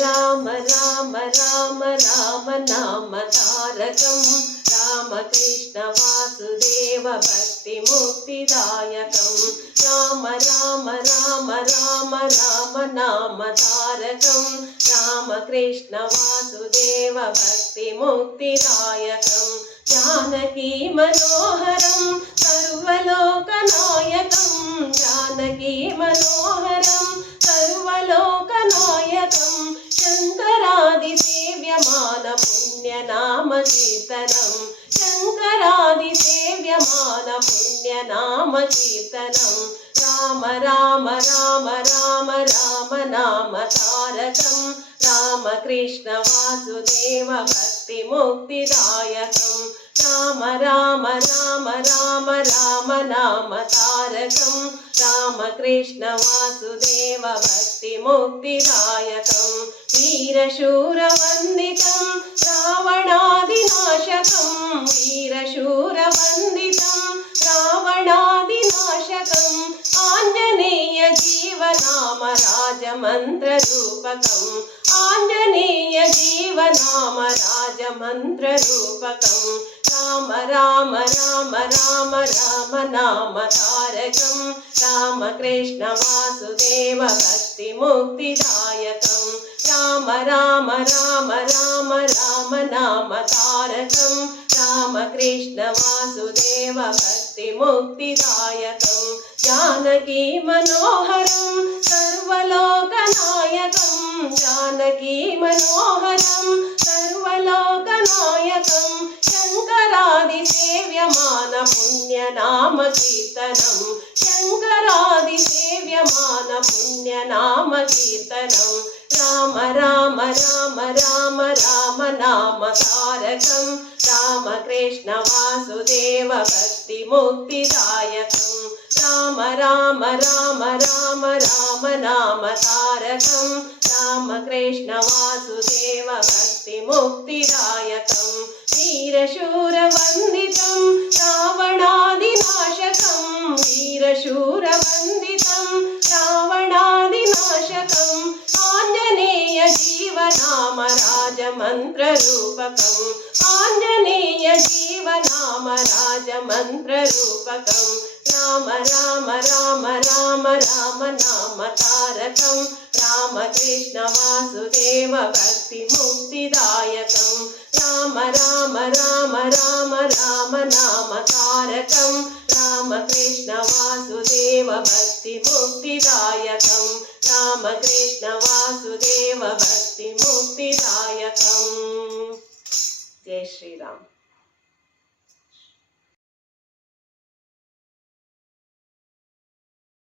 రామ రామ రామ రామ నామ తారకం రామకృష్ణ వాసుదేవ భక్తి ముక్తిదాయకం రామ రామ రామ రామ రామ నామ తారకం రామకృష్ణ వాసుదేవ భక్తి ముక్తిదాయకం జానకీ మనోహరం సర్వలోకనాయకం జానకీ మనోహరం సర్వలోకనాయకం శంకరాది సేవ్యమాన పుణ్యనామ కీర్తనం శంకరాది సేవ్యమాన పుణ్యనామ కీర్తనం రామ రామ రామ రామ రామ నామ తారకం రామకృష్ణ వాసుదేవ భక్తి ముక్తిదాయకం రామ రామ రామ రామ రామ నామ తారకం రామకృష్ణ వాసుదేవ భక్తి ముక్తిదాయకం వీరశూర వందితం రావణాదినాశకం వీరశూర వందితం రావణాదినాశకం ఆంజనేయ జీవనామ రాజమంత్ర రూపకం ఆంజనేయ జీవనామ రాజమంత్ర రూపకం రామ రామ రామ రామ రామ నామ తారకం రామకృష్ణ వాసుదేవ భక్తి ముక్తిదాయకం రామ రామ రామ రామ రామ నామ తారకం రామకృష్ణ వాసుదేవ భక్తి ముక్తిదాయకం జానకీ మనోహరం సర్వలోకనాయకం జానకీ మనోహరం సర్వలోకనాయకం శంకరాది సేవ్యమాన పుణ్యనామ కీర్తనం శంకరాది సేవ్యమాన పుణ్యనామ కీర్తనం రామ రామ రామ రామ రామ నామ తారకం రామకృష్ణ వాసుదేవ భక్తి ముక్తిదాయకం రామ రామ రామ రామ రామ నామ తారకం రామకృష్ణ వాసుదేవ భక్తి ముక్తిదాయకం వీరశూర వందితం రావణాదినాశకం వీరశూర వందితం రావణాదినాశకం ఆంజనేయ జీవనామ రాజమంత్ర రూపకం ఆంజనేయ జీవనామ రాజమంత్ర రూపకం రామ రామ రామ రామ రామ నామ తారకం రామకృష్ణ వాసుదేవ భక్తి ముక్తిదాయకం రామ రామ రామ రామ రామ నామ తారకం రామకృష్ణ వాసుదేవ భక్తి ముక్తిదాయకం రామకృష్ణ వాసుదేవ భక్తి ముక్తిదాయకం జై శ్రీరామ్.